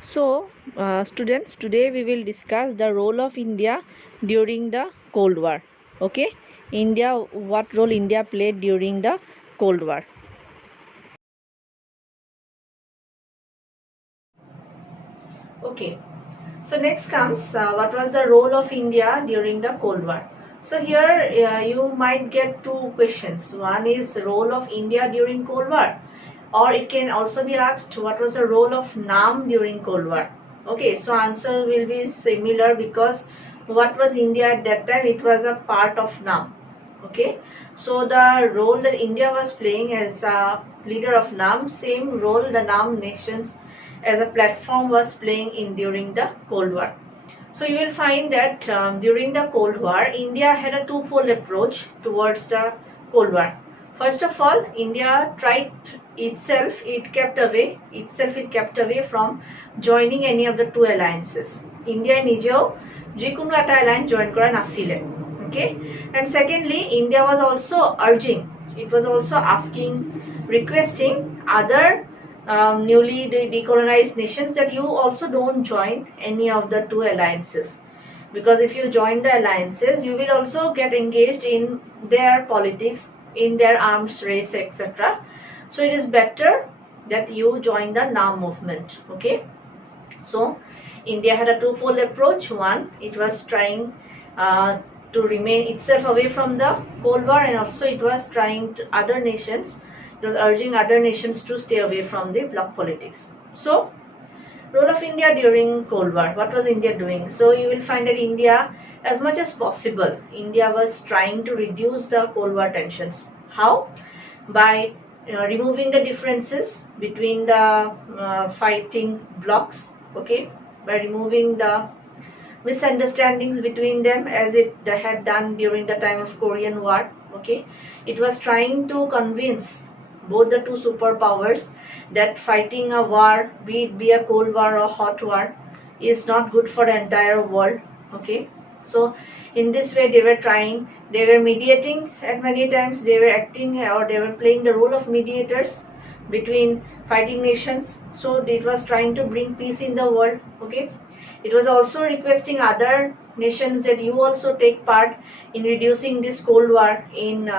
So, students, today we will discuss the role of India during the Cold War. Okay, what role India played during the Cold War. Okay, so next comes what was the role of India during the Cold War. So here you might get two questions. One is role of India during Cold War, or it can also be asked what was the role of NAM during Cold War. Okay, so answer will be similar because what was India at that time? It was a part of NAM. Okay, so the role that India was playing as a leader of NAM, same role the NAM nations as a platform was playing in during the Cold War. So you will find that during the Cold War, India had a twofold approach towards the Cold War. First of all, India tried it kept away from joining any of the two alliances. India নিজেও যিকোনো এটা alliance join কৰা নাছিলে. Okay, and secondly, India was also urging, it was also asking, requesting other newly decolonized nations that you also don't join any of the two alliances, because if you join the alliances you will also get engaged in their politics, in their arms race, etc. So it is better that you join the NAM movement. Okay, so India had a twofold approach. One, it was trying to remain itself away from the Cold War, and also it was trying to other nations, it was urging other nations to stay away from the bloc politics. So role of India during Cold War, what was India doing? So you will find that India, as much as possible, India was trying to reduce the Cold War tensions. How? By removing the differences between the fighting blocs. Okay, by removing the misunderstandings between them, as it had done during the time of Korean War. Okay, it was trying to convince both the two superpowers that fighting a war, be a cold war or hot war, is not good for the entire world. Okay, so in this way they were mediating, at many times they were acting or they were playing the role of mediators between fighting nations. So it was trying to bring peace in the world. Okay, it was also requesting other nations that you also take part in reducing this Cold War, in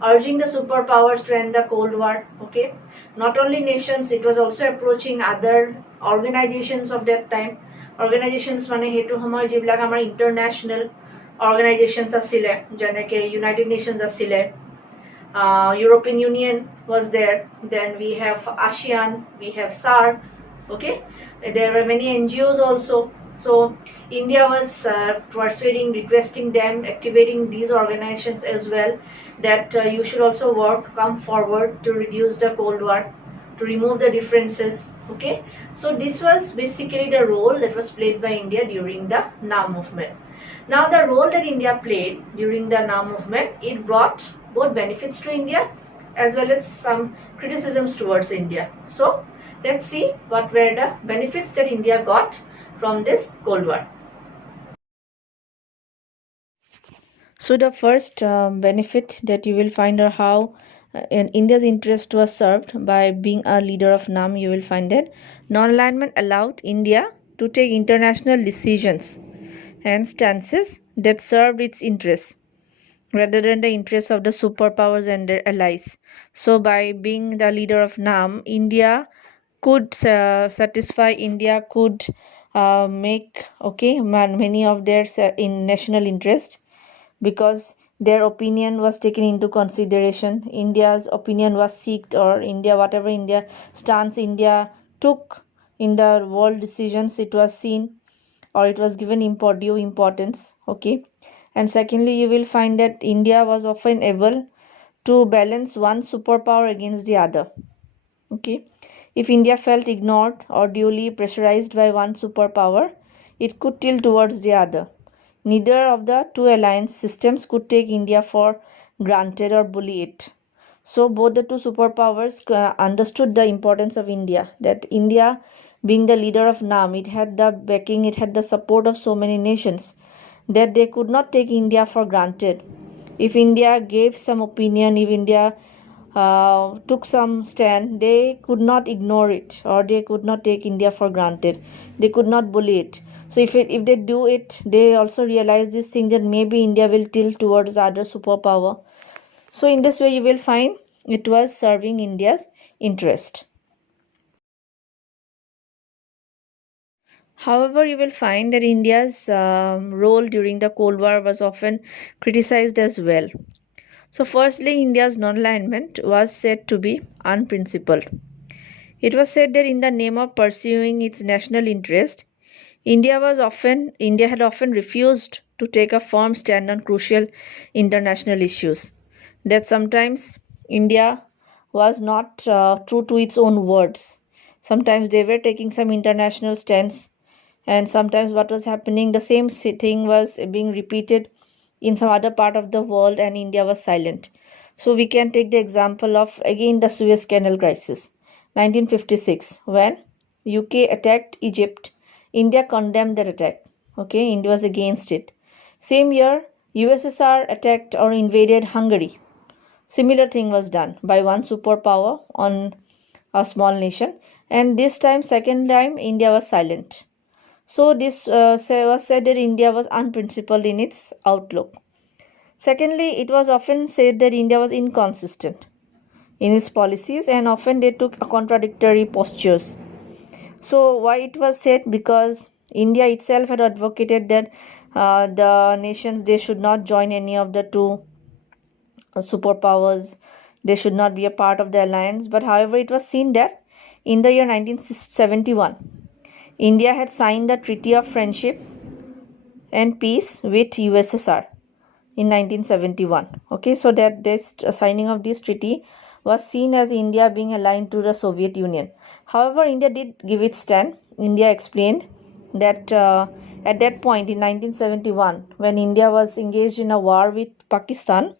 urging the superpowers to end the Cold War. Okay, not only nations, it was also approaching other organizations of that time. Organizations মানে হেতু সময় যিবিলাক আমাৰ international organizations আছিলে, যেনেকে United Nations আছিলে, European Union was there, then we have ASEAN, we have SAARC. Okay, there were many NGOs also. So India was persuading, requesting them, activating these organizations as well, that you should also come forward to reduce the Cold War, to remove the differences. Okay, so this was basically the role that was played by India during the NAM movement. Now the role that India played during the NAM movement, it brought both benefits to India as well as some criticisms towards India. So let's see what were the benefits that India got from this Cold War. So the first benefit that you will find are how India's interest was served by being a leader of NAM. You will find that non-alignment allowed India to take international decisions and stances that served its interests rather than the interests of the superpowers and their allies. So by being the leader of NAM, India could make many of their in national interest, because their opinion was taken into consideration. India's opinion was seeked, or whatever India stance India took in the world decisions, it was seen, or it was given due importance. Okay, and secondly, you will find that India was often able to balance one superpower against the other. Okay, if India felt ignored or duly pressurized by one superpower, it could tilt towards the other. Neither of the two alliance systems could take India for granted or bully it. So both the two superpowers understood the importance of India, that India, being the leader of NAM, it had the backing, it had the support of so many nations, that they could not take India for granted. If India gave some opinion, if India took some stand, they could not ignore it, or they could not take India for granted. They could not bully it. So if they do it, they also realize this thing that maybe India will tilt towards other superpower. So in this way, you will find it was serving India's interest. However, you will find that India's role during the Cold War was often criticized as well. So, firstly, India's non-alignment was said to be unprincipled. It was said that in the name of pursuing its national interest, India had often refused to take a firm stand on crucial international issues. That sometimes India was not true to its own words. Sometimes they were taking some international stands, and sometimes what was happening, the same thing was being repeated in some other part of the world, and India was silent. So we can take the example of again the Suez Canal crisis, 1956, when UK attacked Egypt. India condemned that attack. Okay, India was against it. Same year, USSR attacked or invaded Hungary. Similar thing was done by one superpower on a small nation, and this time, second time, India was silent. So this was said that India was unprincipled in its outlook. Secondly, it was often said that India was inconsistent in its policies, and often they took contradictory postures. So why it was said? Because India itself had advocated that the nations, they should not join any of the two superpowers. They should not be a part of the alliance. But however, it was seen that in the year 1971, India had signed a Treaty of Friendship and Peace with USSR in 1971. Okay, so that this signing of this treaty was seen as India being aligned to the Soviet Union. However, India did give its stand. India explained that at that point in 1971, when India was engaged in a war with Pakistan,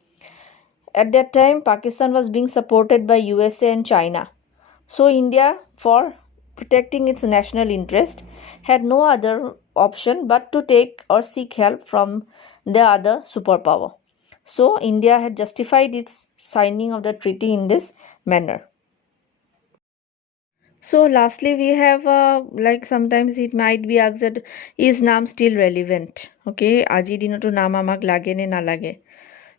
at that time Pakistan was being supported by USA and China. So India, for protecting its national interest, had no other option but to take or seek help from the other superpower. So India had justified its signing of the treaty in this manner. So lastly, we have like sometimes it might be asked that is naam still relevant? Okay, aji dino to naam amak lage ne na lage.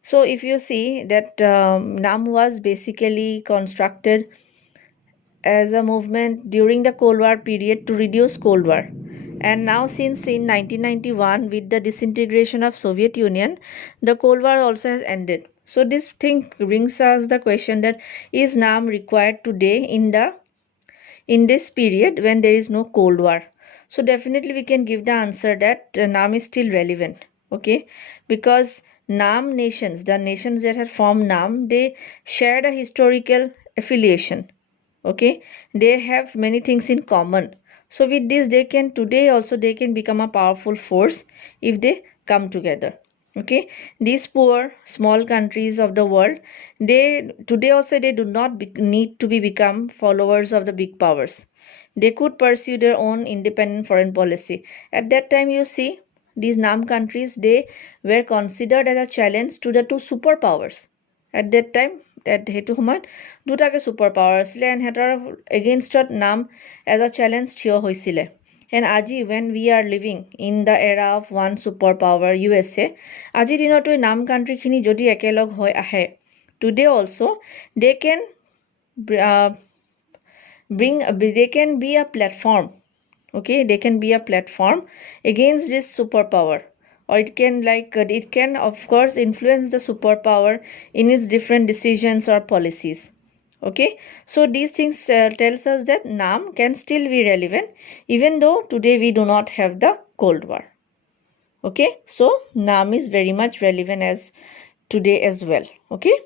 So if you see that naam was basically constructed as a movement during the Cold War period to reduce Cold War. And now since in 1991, with the disintegration of Soviet Union, the Cold War also has ended. So this thing brings us the question that is NAM required today in this period when there is no Cold War? So definitely we can give the answer that NAM is still relevant. Okay, because NAM nations, the nations that have formed NAM, they shared a historical affiliation. Okay, they have many things in common. So with this, they can today also they can become a powerful force if they come together. Okay, these poor small countries of the world, they today also they do not need to become followers of the big powers. They could pursue their own independent foreign policy. At that time, you see, these NAM countries, they were considered as a challenge to the two superpowers. At that time, সেইটো সময়ত দুটাকে super power আছিলে and সিহঁতৰ এগেইনষ্টত নাম as a challenge থিয় হৈছিলে and আজি when we are living in the era of one super power USA, আজিৰ দিনতো এই নাম কাণ্ট্ৰিখিনি যদি একেলগ হৈ আহে, today also they can they can be a platform. Okay, they can be a platform against this superpower, or it can of course influence the superpower in its different decisions or policies. Okay, so these things tells us that NAM can still be relevant even though today we do not have the Cold War. Okay, so NAM is very much relevant as today as well. Okay.